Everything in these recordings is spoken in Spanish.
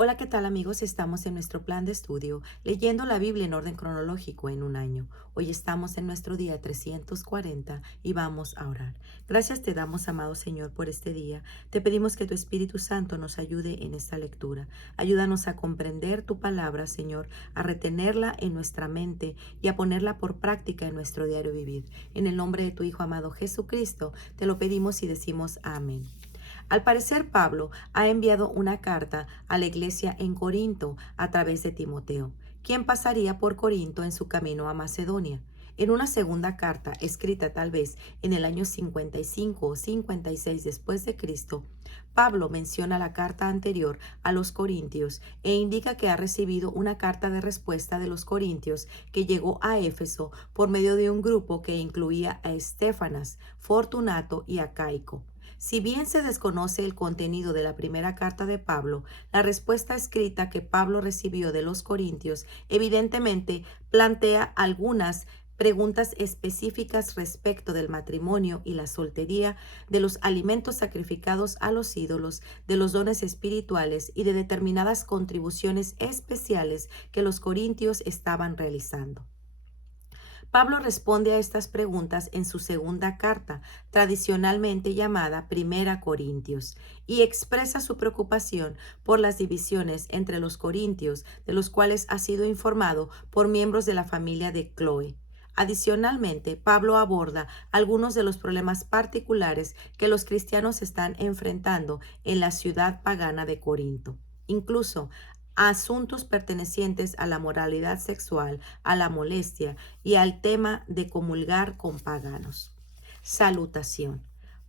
Hola, ¿qué tal amigos? Estamos en nuestro plan de estudio leyendo la Biblia en orden cronológico en un año. Hoy estamos en nuestro día 340 y vamos a orar. Gracias te damos, amado Señor, por este día. Te pedimos que tu Espíritu Santo nos ayude en esta lectura. Ayúdanos a comprender tu palabra, Señor, a retenerla en nuestra mente y a ponerla por práctica en nuestro diario vivir. En el nombre de tu Hijo amado Jesucristo, te lo pedimos y decimos amén. Al parecer, Pablo ha enviado una carta a la iglesia en Corinto a través de Timoteo, quien pasaría por Corinto en su camino a Macedonia. En una segunda carta, escrita tal vez en el año 55 o 56 después de Cristo, Pablo menciona la carta anterior a los Corintios e indica que ha recibido una carta de respuesta de los Corintios que llegó a Éfeso por medio de un grupo que incluía a Estéfanas, Fortunato y Acaico. Si bien se desconoce el contenido de la primera carta de Pablo, la respuesta escrita que Pablo recibió de los Corintios evidentemente plantea algunas preguntas específicas respecto del matrimonio y la soltería, de los alimentos sacrificados a los ídolos, de los dones espirituales y de determinadas contribuciones especiales que los corintios estaban realizando. Pablo responde a estas preguntas en su segunda carta, tradicionalmente llamada Primera Corintios, y expresa su preocupación por las divisiones entre los corintios, de los cuales ha sido informado por miembros de la familia de Cloé. Adicionalmente, Pablo aborda algunos de los problemas particulares que los cristianos están enfrentando en la ciudad pagana de Corinto. Incluso asuntos pertenecientes a la moralidad sexual, a la molestia y al tema de comulgar con paganos. Salutación.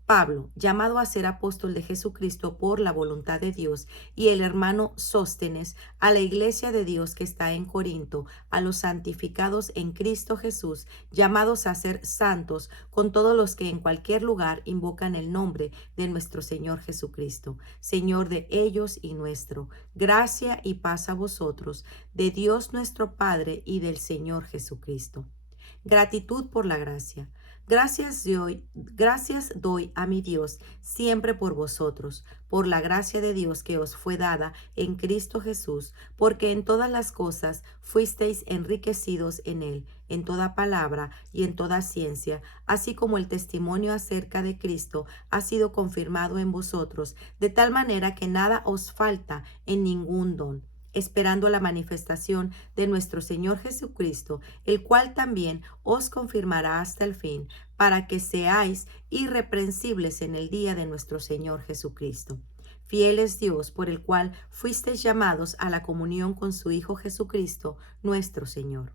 Pablo, llamado a ser apóstol de Jesucristo por la voluntad de Dios, y el hermano Sóstenes, a la iglesia de Dios que está en Corinto, a los santificados en Cristo Jesús, llamados a ser santos, con todos los que en cualquier lugar invocan el nombre de nuestro Señor Jesucristo, Señor de ellos y nuestro. Gracia y paz a vosotros, de Dios nuestro Padre y del Señor Jesucristo. Gratitud por la gracia. Gracias doy a mi Dios siempre por vosotros, por la gracia de Dios que os fue dada en Cristo Jesús, porque en todas las cosas fuisteis enriquecidos en Él, en toda palabra y en toda ciencia, así como el testimonio acerca de Cristo ha sido confirmado en vosotros, de tal manera que nada os falta en ningún don, esperando la manifestación de nuestro Señor Jesucristo, el cual también os confirmará hasta el fin, para que seáis irreprensibles en el día de nuestro Señor Jesucristo. Fiel es Dios, por el cual fuisteis llamados a la comunión con su Hijo Jesucristo, nuestro Señor.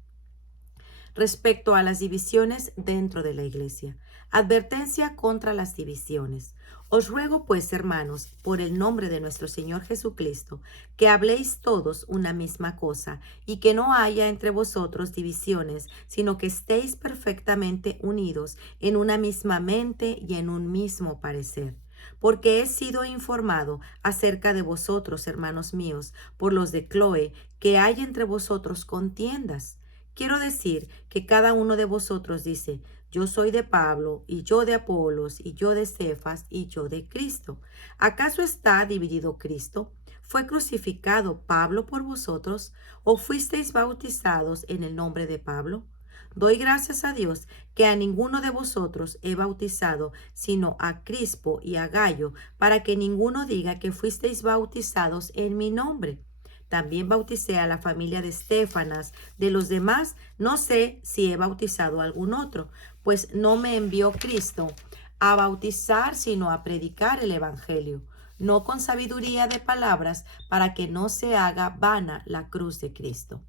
Respecto a las divisiones dentro de la iglesia. Advertencia contra las divisiones. Os ruego pues, hermanos, por el nombre de nuestro Señor Jesucristo, que habléis todos una misma cosa, y que no haya entre vosotros divisiones, sino que estéis perfectamente unidos en una misma mente y en un mismo parecer. Porque he sido informado acerca de vosotros, hermanos míos, por los de Cloé, que hay entre vosotros contiendas. Quiero decir que cada uno de vosotros dice: yo soy de Pablo, y yo de Apolos, y yo de Cefas, y yo de Cristo. ¿Acaso está dividido Cristo? ¿Fue crucificado Pablo por vosotros? ¿O fuisteis bautizados en el nombre de Pablo? Doy gracias a Dios que a ninguno de vosotros he bautizado, sino a Crispo y a Gayo, para que ninguno diga que fuisteis bautizados en mi nombre. También bauticé a la familia de Estéfanas. De los demás, no sé si he bautizado a algún otro, pues no me envió Cristo a bautizar, sino a predicar el Evangelio, no con sabiduría de palabras, para que no se haga vana la cruz de Cristo.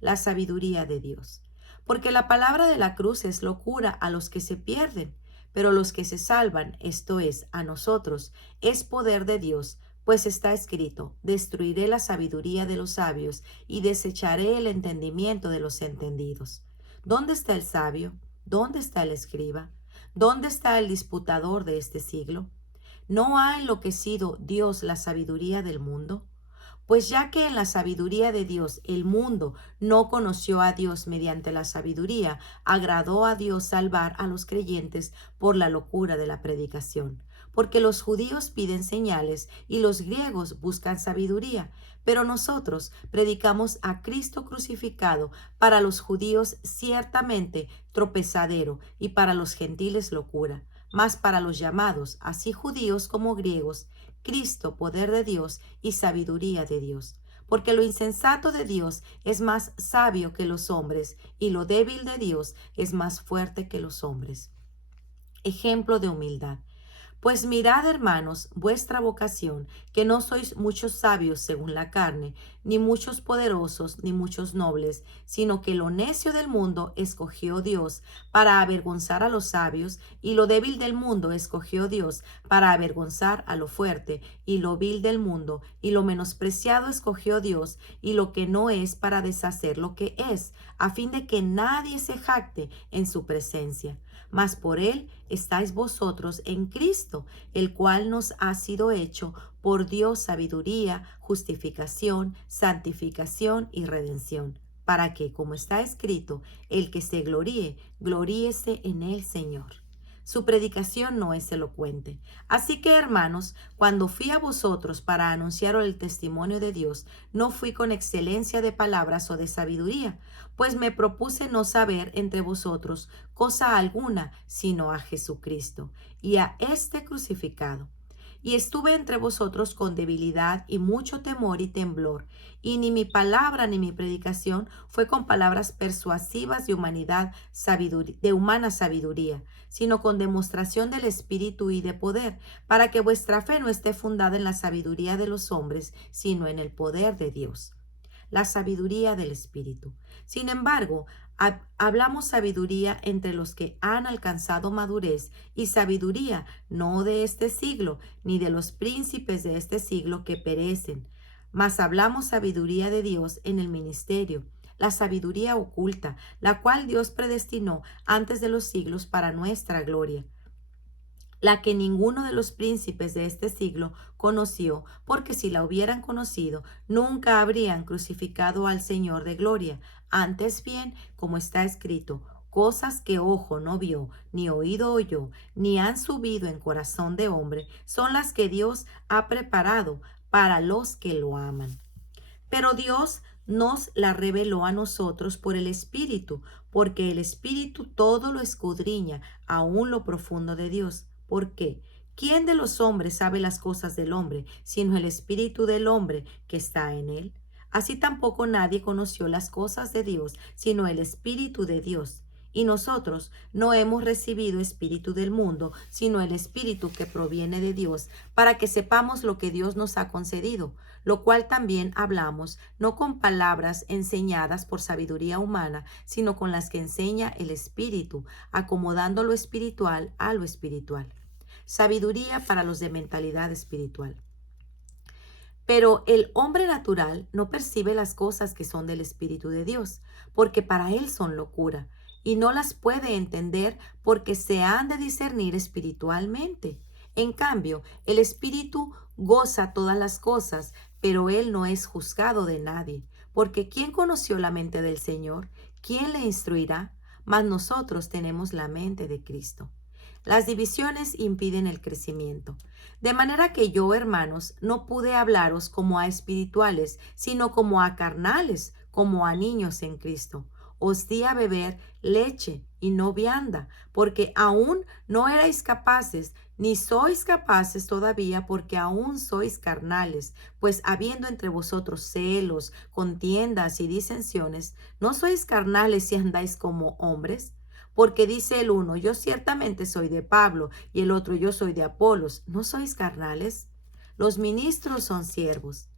La sabiduría de Dios. Porque la palabra de la cruz es locura a los que se pierden, pero los que se salvan, esto es, a nosotros, es poder de Dios. Pues está escrito: destruiré la sabiduría de los sabios y desecharé el entendimiento de los entendidos. ¿Dónde está el sabio? ¿Dónde está el escriba? ¿Dónde está el disputador de este siglo? ¿No ha enloquecido Dios la sabiduría del mundo? Pues ya que en la sabiduría de Dios el mundo no conoció a Dios mediante la sabiduría, agradó a Dios salvar a los creyentes por la locura de la predicación. porque los judíos piden señales y los griegos buscan sabiduría, pero nosotros predicamos a Cristo crucificado, para los judíos ciertamente tropezadero y para los gentiles locura, mas para los llamados, así judíos como griegos, Cristo poder de Dios y sabiduría de Dios. Porque lo insensato de Dios es más sabio que los hombres, y lo débil de Dios es más fuerte que los hombres. Ejemplo de humildad. Pues mirad, hermanos, vuestra vocación, que no sois muchos sabios según la carne, ni muchos poderosos, ni muchos nobles, sino que lo necio del mundo escogió Dios para avergonzar a los sabios, y lo débil del mundo escogió Dios para avergonzar a lo fuerte, y lo vil del mundo, y lo menospreciado escogió Dios, y lo que no es para deshacer lo que es, a fin de que nadie se jacte en su presencia. Mas por él estáis vosotros en Cristo, el cual nos ha sido hecho por Dios sabiduría, justificación, santificación y redención, para que, como está escrito, el que se gloríe, gloríese en el Señor. Su predicación no es elocuente. Así que, hermanos, cuando fui a vosotros para anunciaros el testimonio de Dios, no fui con excelencia de palabras o de sabiduría, pues me propuse no saber entre vosotros cosa alguna, sino a Jesucristo y a este crucificado. Y estuve entre vosotros con debilidad y mucho temor y temblor, y ni mi palabra ni mi predicación fue con palabras persuasivas de humana sabiduría, sino con demostración del Espíritu y de poder, para que vuestra fe no esté fundada en la sabiduría de los hombres, sino en el poder de Dios. La sabiduría del Espíritu. Sin embargo, hablamos sabiduría entre los que han alcanzado madurez, y sabiduría no de este siglo, ni de los príncipes de este siglo que perecen, mas hablamos sabiduría de Dios en el ministerio, la sabiduría oculta, la cual Dios predestinó antes de los siglos para nuestra gloria, la que ninguno de los príncipes de este siglo conoció, porque si la hubieran conocido, nunca habrían crucificado al Señor de gloria. Antes bien, como está escrito, cosas que ojo no vio, ni oído oyó, ni han subido en corazón de hombre, son las que Dios ha preparado para los que lo aman. Pero Dios nos la reveló a nosotros por el Espíritu, porque el Espíritu todo lo escudriña, aún lo profundo de Dios. ¿Por qué? ¿Quién de los hombres sabe las cosas del hombre, sino el Espíritu del hombre que está en él? Así tampoco nadie conoció las cosas de Dios, sino el Espíritu de Dios. Y nosotros no hemos recibido espíritu del mundo, sino el Espíritu que proviene de Dios, para que sepamos lo que Dios nos ha concedido, lo cual también hablamos, no con palabras enseñadas por sabiduría humana, sino con las que enseña el Espíritu, acomodando lo espiritual a lo espiritual. Sabiduría para los de mentalidad espiritual. Pero el hombre natural no percibe las cosas que son del Espíritu de Dios, porque para él son locura, y no las puede entender porque se han de discernir espiritualmente. En cambio, el Espíritu goza todas las cosas, pero él no es juzgado de nadie, porque ¿quién conoció la mente del Señor? ¿Quién le instruirá? Mas nosotros tenemos la mente de Cristo. Las divisiones impiden el crecimiento. De manera que yo, hermanos, no pude hablaros como a espirituales, sino como a carnales, como a niños en Cristo. Os di a beber leche y no vianda, porque aún no erais capaces, ni sois capaces todavía, porque aún sois carnales, pues habiendo entre vosotros celos, contiendas y disensiones, ¿no sois carnales si andáis como hombres? Porque dice el uno, yo ciertamente soy de Pablo, y el otro, yo soy de Apolos. ¿No sois carnales? Los ministros son siervos.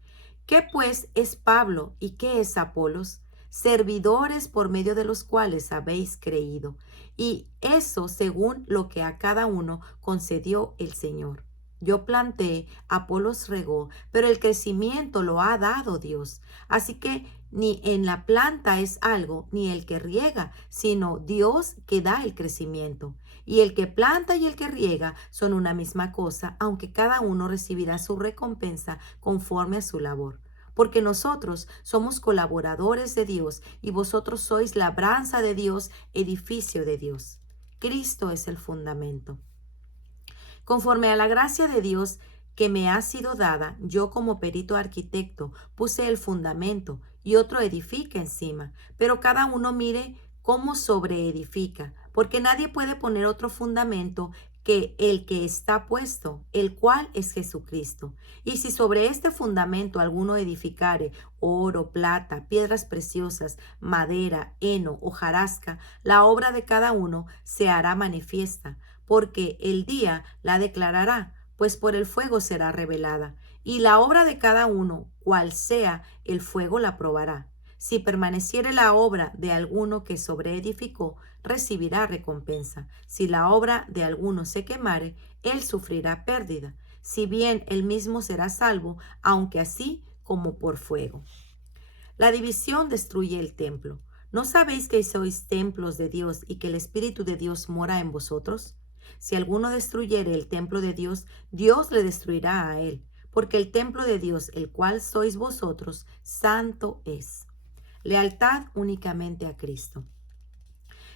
¿Qué pues es Pablo y qué es Apolos? Servidores por medio de los cuales habéis creído, y eso según lo que a cada uno concedió el Señor. Yo planté, Apolos regó, pero el crecimiento lo ha dado Dios. Así que ni en la planta es algo, ni el que riega, sino Dios que da el crecimiento. Y el que planta y el que riega son una misma cosa, aunque cada uno recibirá su recompensa conforme a su labor. Porque nosotros somos colaboradores de Dios, y vosotros sois labranza de Dios, edificio de Dios. Cristo es el fundamento. Conforme a la gracia de Dios que me ha sido dada, yo como perito arquitecto puse el fundamento y otro edifica encima, pero cada uno mire cómo sobreedifica, porque nadie puede poner otro fundamento que el que está puesto, el cual es Jesucristo. Y si sobre este fundamento alguno edificare oro, plata, piedras preciosas, madera, heno, hojarasca, la obra de cada uno se hará manifiesta, porque el día la declarará, pues por el fuego será revelada, y la obra de cada uno, cual sea, el fuego la probará. Si permaneciere la obra de alguno que sobreedificó, recibirá recompensa. Si la obra de alguno se quemare, él sufrirá pérdida, si bien él mismo será salvo, aunque así como por fuego. La división destruye el templo. ¿No sabéis que sois templos de Dios y que el Espíritu de Dios mora en vosotros? Si alguno destruyere el templo de Dios, Dios le destruirá a él, porque el templo de Dios, el cual sois vosotros, santo es. Lealtad únicamente a Cristo.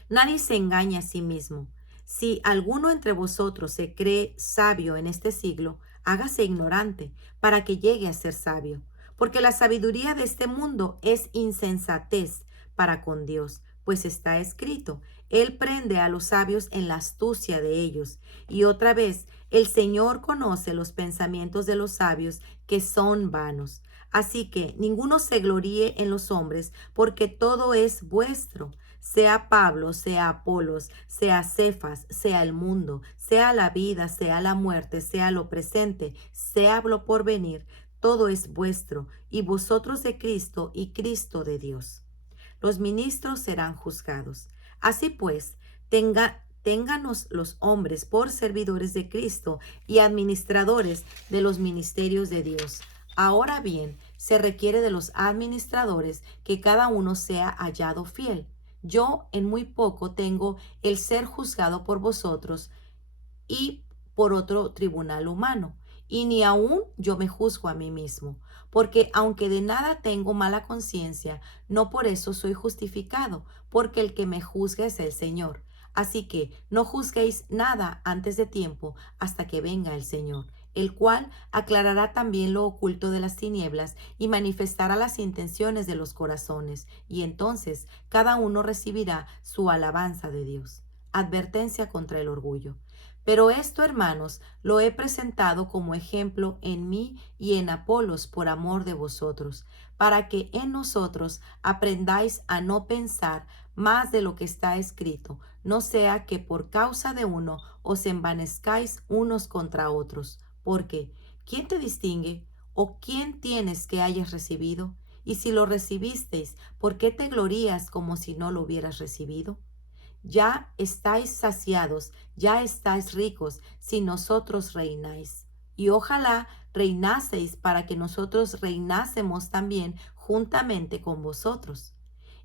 Nadie se engaña a sí mismo. Si alguno entre vosotros se cree sabio en este siglo, hágase ignorante para que llegue a ser sabio. Porque la sabiduría de este mundo es insensatez para con Dios, pues está escrito, Él prende a los sabios en la astucia de ellos. Y otra vez, el Señor conoce los pensamientos de los sabios que son vanos. Así que ninguno se gloríe en los hombres, porque todo es vuestro, sea Pablo, sea Apolos, sea Cefas, sea el mundo, sea la vida, sea la muerte, sea lo presente, sea lo porvenir, todo es vuestro, y vosotros de Cristo y Cristo de Dios. Los ministros serán juzgados. Así pues, ténganos los hombres por servidores de Cristo y administradores de los ministerios de Dios. Ahora bien, se requiere de los administradores que cada uno sea hallado fiel. Yo en muy poco tengo el ser juzgado por vosotros y por otro tribunal humano, y ni aun yo me juzgo a mí mismo, porque aunque de nada tengo mala conciencia, no por eso soy justificado, porque el que me juzga es el Señor. Así que no juzguéis nada antes de tiempo hasta que venga el Señor, el cual aclarará también lo oculto de las tinieblas y manifestará las intenciones de los corazones, y entonces cada uno recibirá su alabanza de Dios. Advertencia contra el orgullo. Pero esto, hermanos, lo he presentado como ejemplo en mí y en Apolos por amor de vosotros, para que en nosotros aprendáis a no pensar más de lo que está escrito, no sea que por causa de uno os envanezcáis unos contra otros. Porque, ¿quién te distingue? ¿O quién tienes que hayas recibido? Y si lo recibisteis, ¿por qué te glorías como si no lo hubieras recibido? Ya estáis saciados, ya estáis ricos, si nosotros reináis. Y ojalá reinaseis para que nosotros reinásemos también juntamente con vosotros.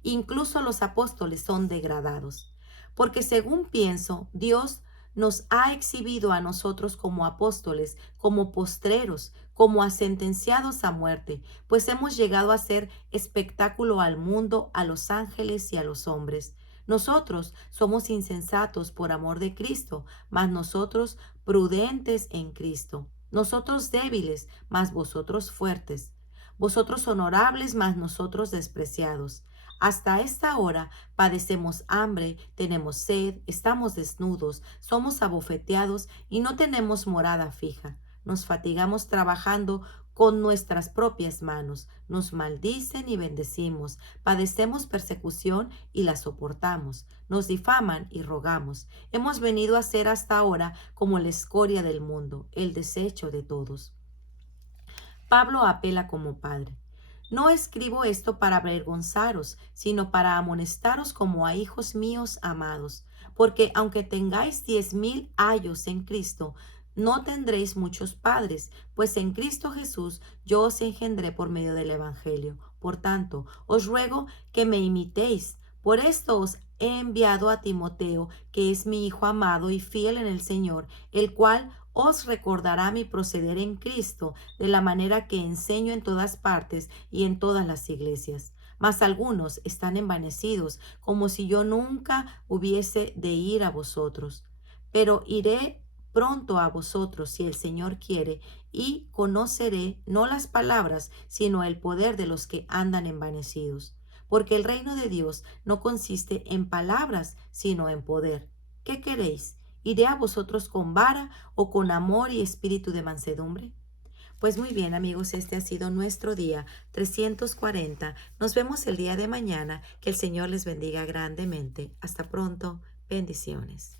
Incluso los apóstoles son degradados, porque según pienso, Dios nos ha exhibido a nosotros como apóstoles, como postreros, como a sentenciados a muerte, pues hemos llegado a ser espectáculo al mundo, a los ángeles y a los hombres. Nosotros somos insensatos por amor de Cristo, mas nosotros prudentes en Cristo. Nosotros débiles, mas vosotros fuertes. Vosotros honorables, mas nosotros despreciados. Hasta esta hora padecemos hambre, tenemos sed, estamos desnudos, somos abofeteados y no tenemos morada fija. Nos fatigamos trabajando con nuestras propias manos, nos maldicen y bendecimos, padecemos persecución y la soportamos, nos difaman y rogamos. Hemos venido a ser hasta ahora como la escoria del mundo, el desecho de todos. Pablo apela como padre. No escribo esto para avergonzaros, sino para amonestaros como a hijos míos amados, porque aunque tengáis 10,000 años en Cristo, no tendréis muchos padres, pues en Cristo Jesús yo os engendré por medio del Evangelio. Por tanto, os ruego que me imitéis. Por esto os he enviado a Timoteo, que es mi hijo amado y fiel en el Señor, el cual os recordará mi proceder en Cristo, de la manera que enseño en todas partes y en todas las iglesias. Mas algunos están envanecidos, como si yo nunca hubiese de ir a vosotros. Pero iré pronto a vosotros, si el Señor quiere, y conoceré no las palabras, sino el poder de los que andan envanecidos. Porque el reino de Dios no consiste en palabras, sino en poder. ¿Qué queréis? ¿Iré a vosotros con vara o con amor y espíritu de mansedumbre? Pues muy bien, amigos, este ha sido nuestro día 340. Nos vemos el día de mañana. Que el Señor les bendiga grandemente. Hasta pronto. Bendiciones.